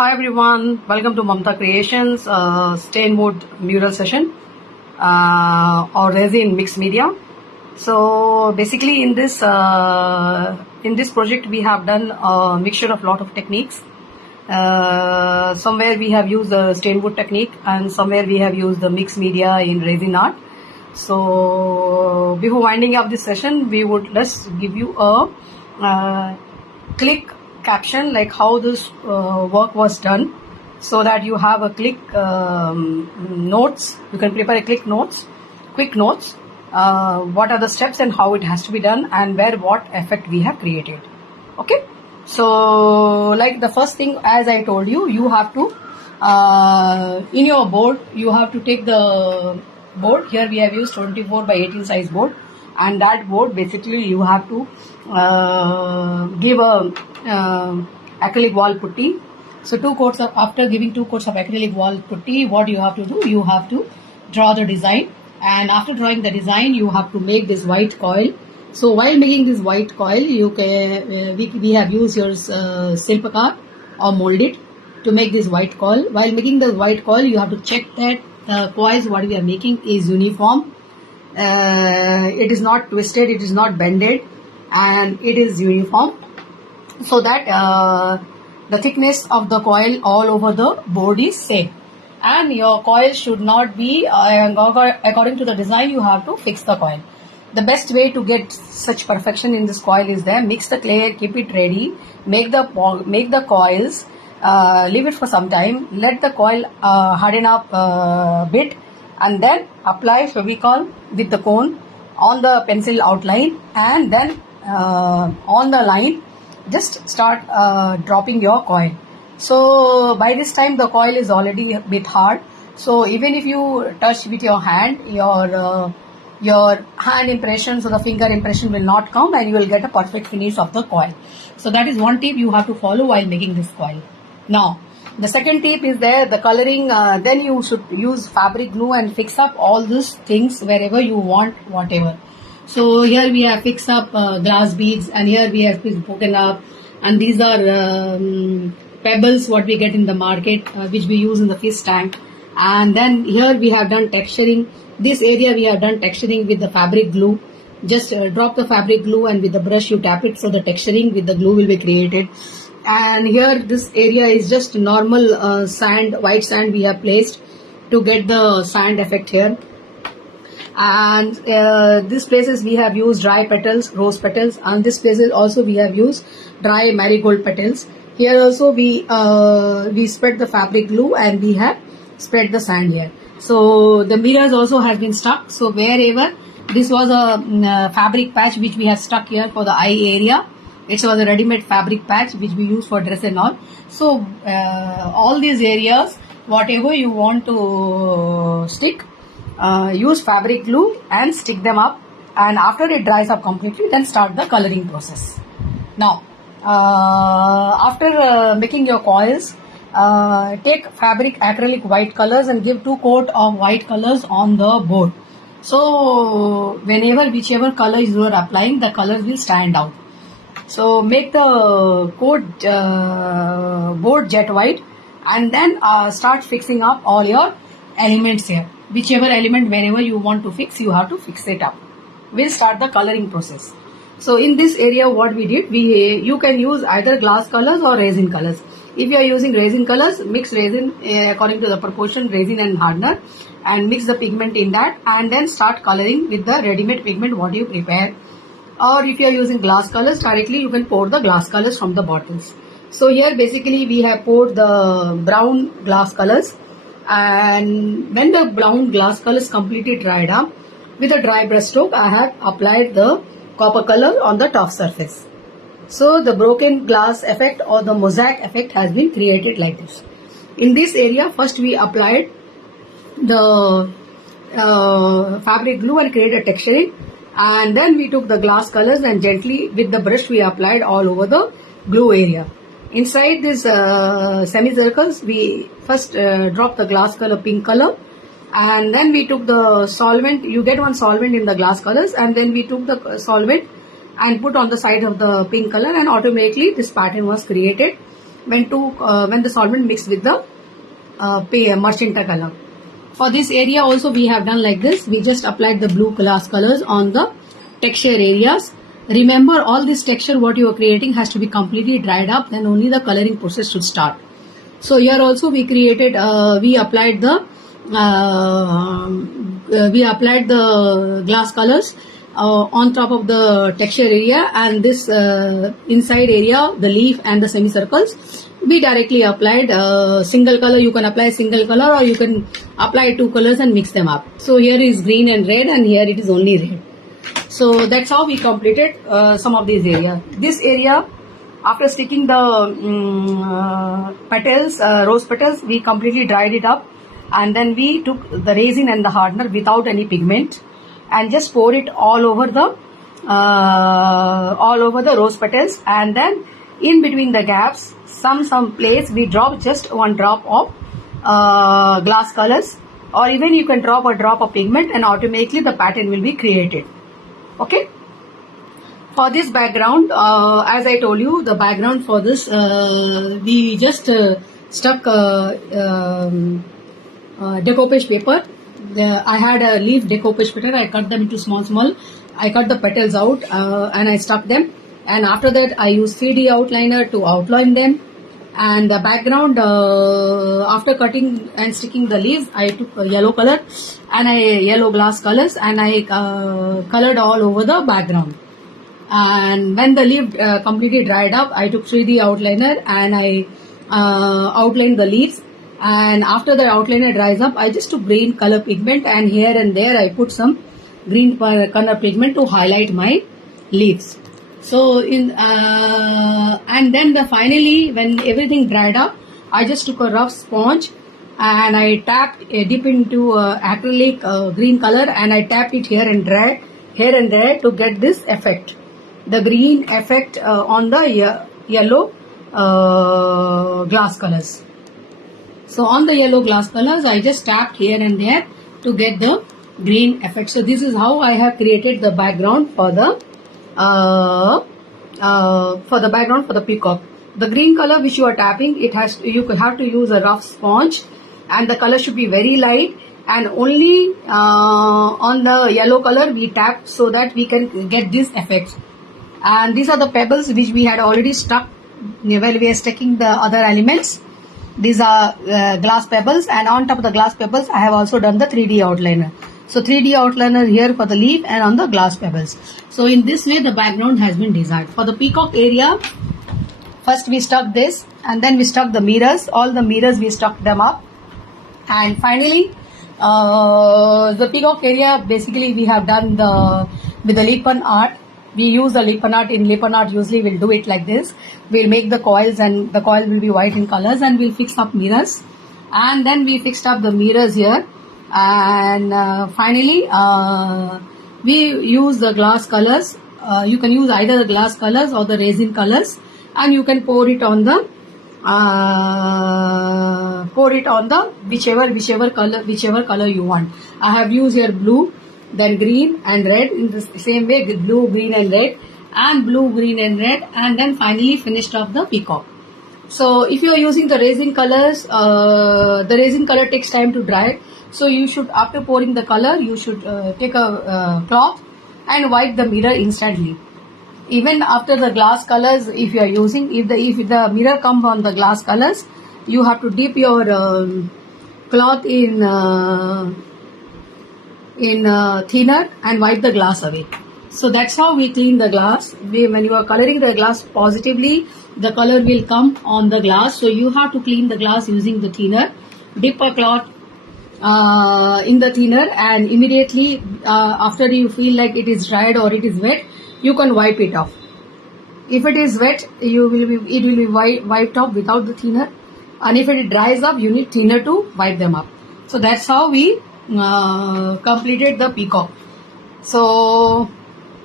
Hi everyone, welcome to Mamta Creations stain wood mural session or resin mixed media. So basically in this project we have done a mixture of lot of techniques. Somewhere we have used the stain wood technique and somewhere we have used the mixed media in resin art. So before winding up this session, let's give you a quick caption like how this work was done, so that you have a quick notes. You can prepare a quick notes. What are the steps and how it has to be done, and where what effect we have created. Okay, so like the first thing, as I told you, you have to in your board you have to take the board. Here we have used 24 by 18 size board, and that board basically you have to give a acrylic wall putty. So after giving 2 coats of acrylic wall putty, what you have to do, you have to draw the design, and after drawing the design you have to make this white coil. So while making this white coil, you can we have used your silpakar or molded to make this white coil. While making the white coil, you have to check that the coils what we are making is uniform. It is not twisted, it is not bended, and it is uniform, so that the thickness of the coil all over the board is same. And your coil should not be according to the design. You have to fix the coil. The best way to get such perfection in this coil is there. Mix the clay, keep it ready, make the coils, leave it for some time, let the coil harden up a bit, and then apply Fevicol with the cone on the pencil outline, and then on the line just start dropping your coil. So by this time the coil is already a bit hard, so even if you touch with your hand, your hand impressions or the finger impression will not come, and you will get a perfect finish of the coil. So that is one tip you have to follow while making this coil. Now the second tip is there, the coloring. Then you should use fabric glue and fix up all these things wherever you want, whatever. So here we have fixed up glass beads, and here we have broken up, and these are pebbles what we get in the market, which we use in the fish tank. And then here we have done texturing. This area we have done texturing with the fabric glue. Just drop the fabric glue, and with the brush you tap it, so the texturing with the glue will be created. And here this area is just normal sand, white sand we have placed to get the sand effect here. And these places we have used dry petals, rose petals, and this places also we have used dry marigold petals. Here also we spread the fabric glue, and we have spread the sand here. So the mirrors also has been stuck. So wherever this was a fabric patch which we have stuck here for the eye area, it was a ready-made fabric patch which we use for dress and all. So all these areas, whatever you want to stick, use fabric glue and stick them up, and after it dries up completely, then start the coloring process. Now after making your coils, take fabric acrylic white colors and give 2 coats of white colors on the board. So whichever colors you are applying, the colors will stand out. So make the board jet white, and then start fixing up all your elements here. Whichever element, wherever you want to fix, you have to fix it up. We'll start the coloring process. So in this area what we did, you can use either glass colors or resin colors. If you are using resin colors, mix resin according to the proportion, resin and hardener, and mix the pigment in that, and then start coloring with the ready-made pigment what you prepare. Or if you are using glass colors, directly you can pour the glass colors from the bottles. So here basically we have poured the brown glass colors, and when the brown glass colors completely dried up, with a dry brush stroke I have applied the copper color on the top surface. So the broken glass effect or the mosaic effect has been created like this. In this area, first we applied the fabric glue and created a texturing, and then we took the glass colors and gently with the brush we applied all over the glue area. Inside this semicircles, we first dropped the glass color pink color, and then we took the solvent. You get one solvent in the glass colors, and then we took the solvent and put on the side of the pink color, and automatically this pattern was created. when the solvent mixed with the magenta color. For this area also we have done like this. We just applied the blue glass colors on the texture areas. Remember, all this texture what you are creating has to be completely dried up, then only the coloring process should start. So here also we created, we applied the glass colors on top of the texture area, and this inside area, the leaf and the semicircles, we directly applied single color. You can apply single color or you can apply two colors and mix them up. So here is green and red, and here it is only red. So that's how we completed some of these area. This area, after sticking the petals, rose petals, we completely dried it up, and then we took the resin and the hardener without any pigment and just pour it all over the rose petals, and then in between the gaps, some place we drop just one drop of glass colors, or even you can drop a drop of pigment, and automatically the pattern will be created. Okay. For this background, as I told you, the background for this, we just stuck decoupage paper. I had a leaf decoupage paper. I cut them into small. I cut the petals out and I stuck them. And after that, I used 3D outliner to outline them. And the background, after cutting and sticking the leaves, I took a yellow color and yellow glass colors, and I colored all over the background. And when the leaf completely dried up, I took 3D outliner and I outlined the leaves. And after the outliner dries up, I just took green color pigment, and here and there I put some green color pigment to highlight my leaves. So and then finally, when everything dried up, I just took a rough sponge and I tapped a dip into acrylic green color, and I tapped it here and there to get this effect, the green effect on the yellow glass colors. So on the yellow glass colors, I just tapped here and there to get the green effect. So this is how I have created the background for the peacock. The green color which you are tapping, you could have to use a rough sponge, and the color should be very light, and only on the yellow color we tap so that we can get this effect. And these are the pebbles which we had already stuck while we are sticking the other elements. These are glass pebbles, and on top of the glass pebbles I have also done the 3D outliner. So 3D outliner here for the leaf and on the glass pebbles. So in this way the background has been designed. For the peacock area, first we stuck this, and then we stuck the mirrors. All the mirrors we stuck them up, and finally the peacock area, basically we have done with the Lipan art. We use the Lipan art. In Lipan art usually we'll do it like this. We'll make the coils, and the coil will be white in colors, and we'll fix up mirrors, and then we fixed up the mirrors here, and finally we use the glass colors. You can use either the glass colors or the resin colors, and you can pour it on the whichever color you want. I have used here blue, then green and red in the same way, blue, green and red, and blue, green and red, and then finally finished off the peacock. So if you are using the resin colors, the resin color takes time to dry. So you should, after pouring the color, you should take a cloth and wipe the mirror instantly. Even after the glass colors, if you are using, if the mirror comes on the glass colors, you have to dip your cloth in thinner and wipe the glass away. So that's how we clean the glass. When you are coloring the glass positively, the color will come on the glass. So you have to clean the glass using the thinner. Dip a cloth in the thinner, and immediately after you feel like it is dried or it is wet, you can wipe it off. If it is wet, it will be wiped off without the thinner, and if it dries up, you need thinner to wipe them up. So that's how we completed the peacock. So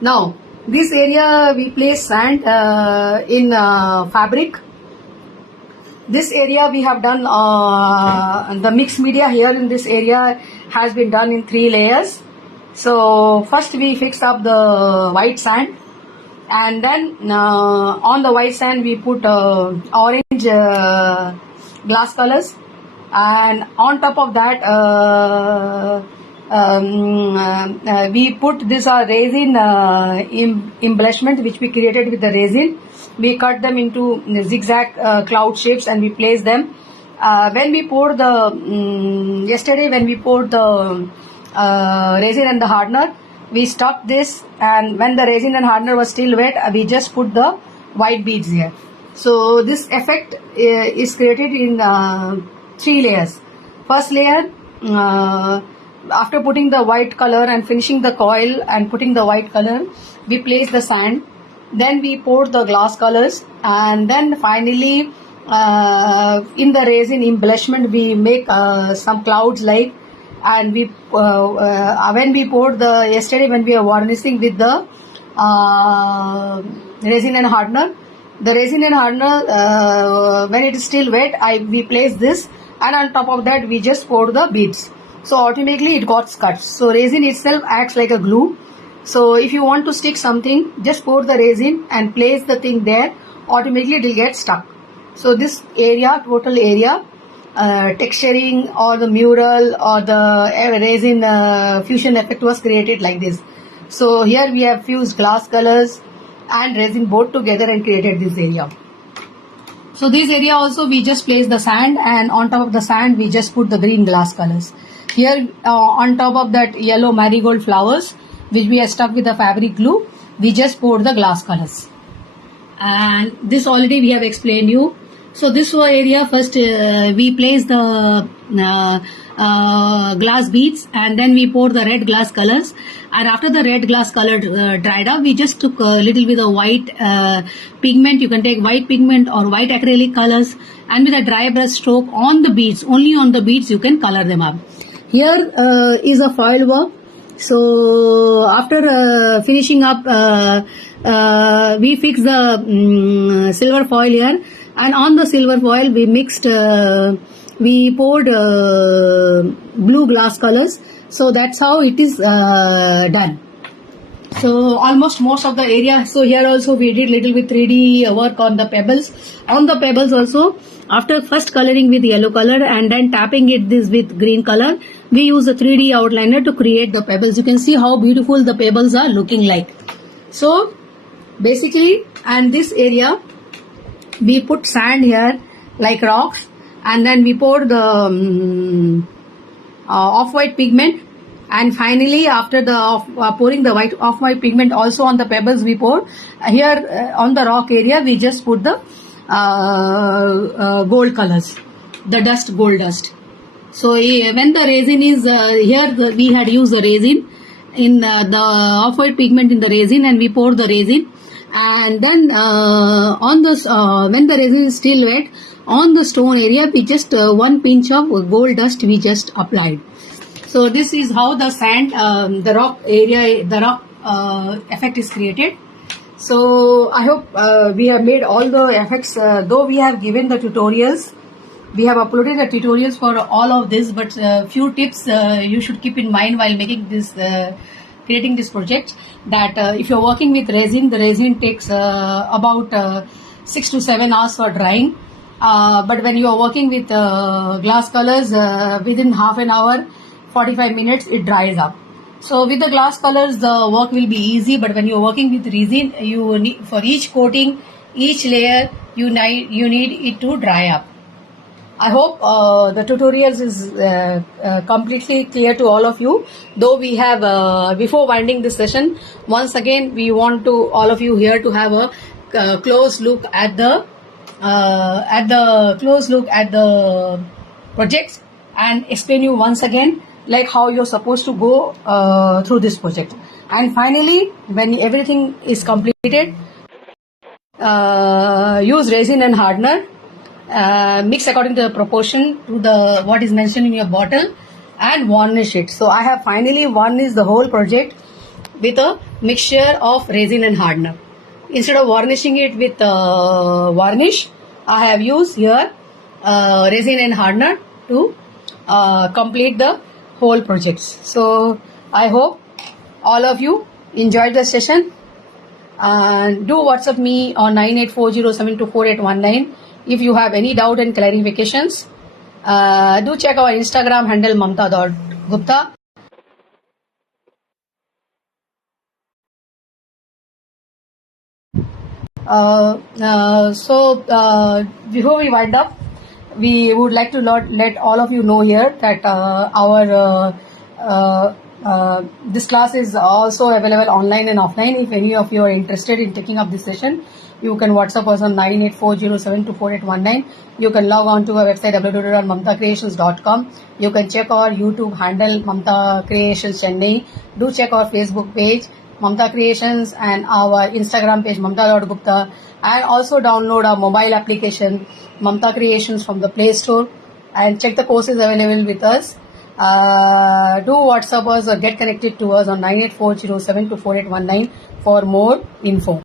now this area we place sand in fabric. This area we have done the mixed media here in this area has been done in 3 layers. So first we fixed up the white sand, and then on the white sand we put orange glass colors, and on top of that we put this resin embellishment which we created with the resin. We cut them into zigzag cloud shapes and we place them. When we poured the yesterday when we poured the resin and the hardener, we stuck this, and when the resin and hardener was still wet, we just put the white beads here. So this effect is created in 3 layers. First layer, after putting the white color and finishing the coil and putting the white color, we place the sand. Then we pour the glass colors, and then finally in the resin embellishment we make some clouds like, and we when we poured the yesterday when we are varnishing with the resin and hardener, the resin and hardener when it is still wet, we place this, and on top of that we just pour the beads. So automatically it got cut. So resin itself acts like a glue. So if you want to stick something, just pour the resin and place the thing there, automatically it will get stuck. So this area, total area, texturing or the mural or the resin fusion effect was created like this. So here we have fused glass colors and resin both together and created this area. So this area also we just place the sand, and on top of the sand we just put the green glass colors. Here on top of that yellow marigold flowers which we have stuck with the fabric glue, we just poured the glass colors. And this already we have explained you. So this area first we place the glass beads, and then we pour the red glass colors, and after the red glass color dried up, we just took a little bit of white pigment. You can take white pigment or white acrylic colors, and with a dry brush stroke on the beads, only on the beads you can color them up. Here is a foil work. So after finishing up, we fix the silver foil here, and on the silver foil we mixed, we poured blue glass colors. So that's how it is done. So almost most of the area. So here also we did little bit 3D work on the pebbles. On the pebbles also, after first coloring with yellow color and then tapping it this with green color, we use a 3D outliner to create the pebbles. You can see how beautiful the pebbles are looking like. So basically, and this area we put sand here like rocks, and then we pour the off-white pigment, and finally after the pouring the white off-white pigment also on the pebbles we pour. Here on the rock area we just put the gold colors, the dust, gold dust. So when the resin is here, we had used the resin in the off-white pigment in the resin, and we pour the resin, and then on this when the resin is still wet, on the stone area we just one pinch of gold dust we just applied. So this is how the sand, the rock area, the rock effect is created. So I hope we have made all the effects, though we have given the tutorials. We have uploaded the tutorials for all of this, but few tips you should keep in mind while making this, creating this project. That if you're working with resin, the resin takes about 6 to 7 hours for drying. But when you are working with glass colors, within half an hour, 45 minutes, it dries up. So with the glass colors, the work will be easy. But when you are working with resin, you need, for each coating, each layer, you need it to dry up. I hope the tutorials is completely clear to all of you. Though we have, before winding this session, once again we want to all of you here to have a close look at the projects, and explain you once again like how you're supposed to go through this project. And finally, when everything is completed, use resin and hardener. Mix according to the proportion to the what is mentioned in your bottle, and varnish it. So I have finally varnished the whole project with a mixture of resin and hardener. Instead of varnishing it with varnish, I have used here resin and hardener to complete the whole projects. So I hope all of you enjoyed the session, And do WhatsApp me on 9840724819 if you have any doubt and clarifications. Do check our Instagram handle mamta.gupta. Before we wind up, we would like to let all of you know here that this class is also available online and offline. If any of you are interested in taking up this session, you can WhatsApp us on 9840724819. You can log on to our website www.mamtacreations.com. You can check our YouTube handle Mamta Creations Chennai. Do check our Facebook page Mamta Creations and our Instagram page mamta.gupta, and also download our mobile application Mamta Creations from the Play Store and check the courses available with us. Do WhatsApp us or get connected to us on 9840724819 for more info.